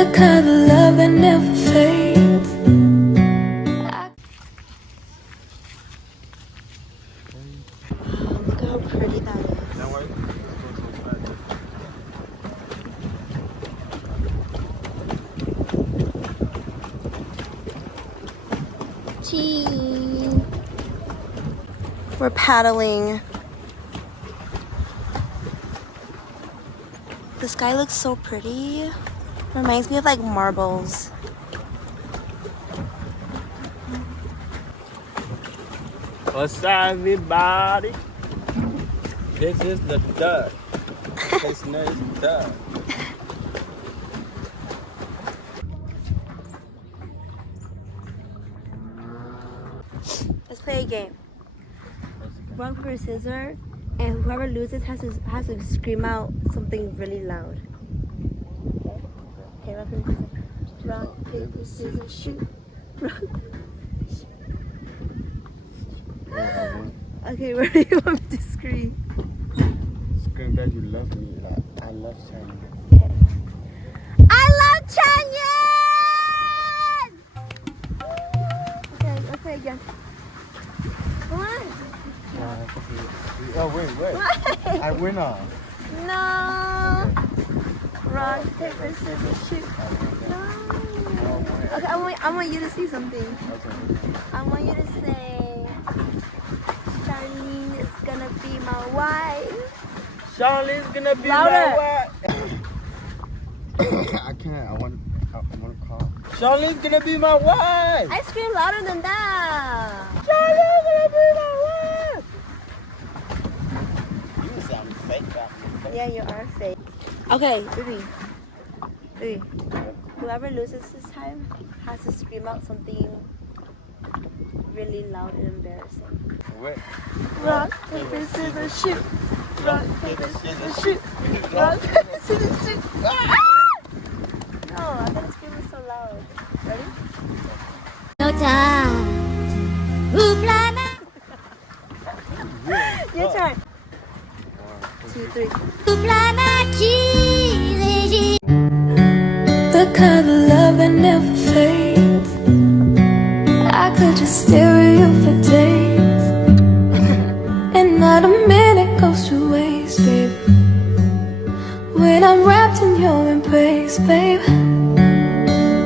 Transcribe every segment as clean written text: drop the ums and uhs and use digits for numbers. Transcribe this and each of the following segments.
The kind of love that never fades. Look how pretty that is. Cheese. We're paddling. The sky looks so pretty. Reminds me of like marbles. What's up, everybody? This is the duck. This is duck. Let's play a game. Rock, paper, scissors, and whoever loses has to scream out something really loud. Okay, rock, paper, scissors, shoot. Rock, okay, where do you want me to scream? Scream that you love me. Like, I love China. Okay. I love Chanyan! Okay, let's play again. Come on. Oh, wait. I win off. No. Rock, paper, scissors, shoot. No. Okay, I want you to see something. I want you to say, Charlene is gonna be my wife. Charlie's gonna be Louder. my wife. I can't. I want to call. Charlie's gonna be my wife. I scream louder than that. Charlie's gonna be my wife. You sound fake. Yeah, you are fake. Okay, baby. Whoever loses this time has to scream out something really loud and embarrassing. Wait. Rock, paper, scissors, shoot. Rock, paper, scissors, shoot. Rock, paper, scissors, shoot. Ah! No, I'm gonna scream it so loud. Ready? Your turn. 1, 2, 3. The kind of love that never fades. I could just stare at you for days, and not a minute goes to waste, babe. When I'm wrapped in your embrace, babe,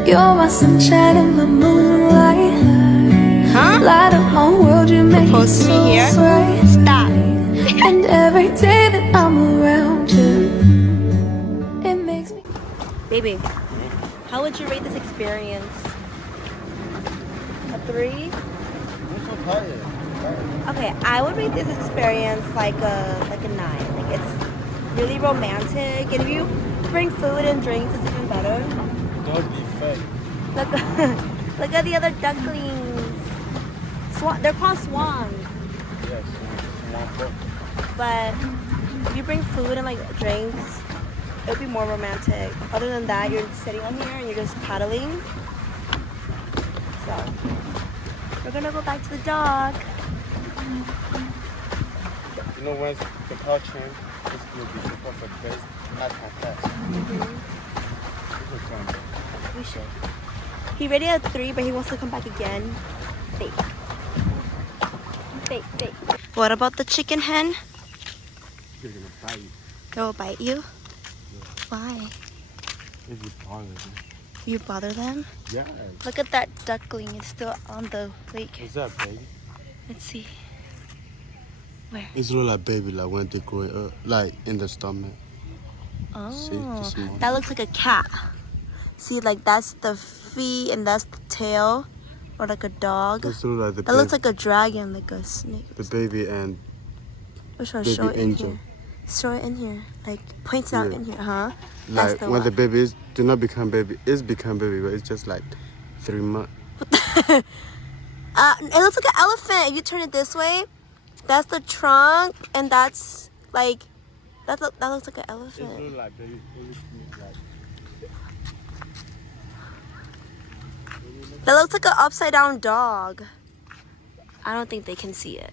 you're my sunshine and my moonlight. Light up my world, you make it so bright. Stop. And every day that I'm around you, it makes me. Baby, how would you rate this experience? A 3? I'm so tired. Okay, I would rate this experience like a 9. Like it's really romantic, and if you bring food and drinks, it's even better. Don't be fake. Look at the other ducklings. They're called swans. Yes, Swan Boat. But if you bring food and like drinks, it would be more romantic. Other than that, you're sitting on here and you're just paddling. So we're gonna go back to the dock. You know, once the car change, it's going to be super for days, not that fast. We should. He rated a 3, but he wants to come back again. Fake. What about the chicken hen? They're going to bite you. They'll bite you? Yeah. Why? If you bother them. You bother them? Yeah. Look at that duckling. It's still on the lake. What's up, baby? Let's see. Where? It's really like baby, like when they grow up, like in the stomach. Oh, See, the small. that looks like a cat. See, like that's the feet and that's the tail, or like a dog. It's really like the That looks like a dragon, like a snake. the baby and Or should I baby show it in angel. here? Show it in here, like points out Yeah. in here, huh? That's like the when one. the baby is do not become baby, is become baby, but it's just like 3 months. It looks like an elephant. If you turn it this way, that's the trunk, and that's like that looks like an elephant. It's really like baby. That looks like an upside down dog. I don't think they can see it.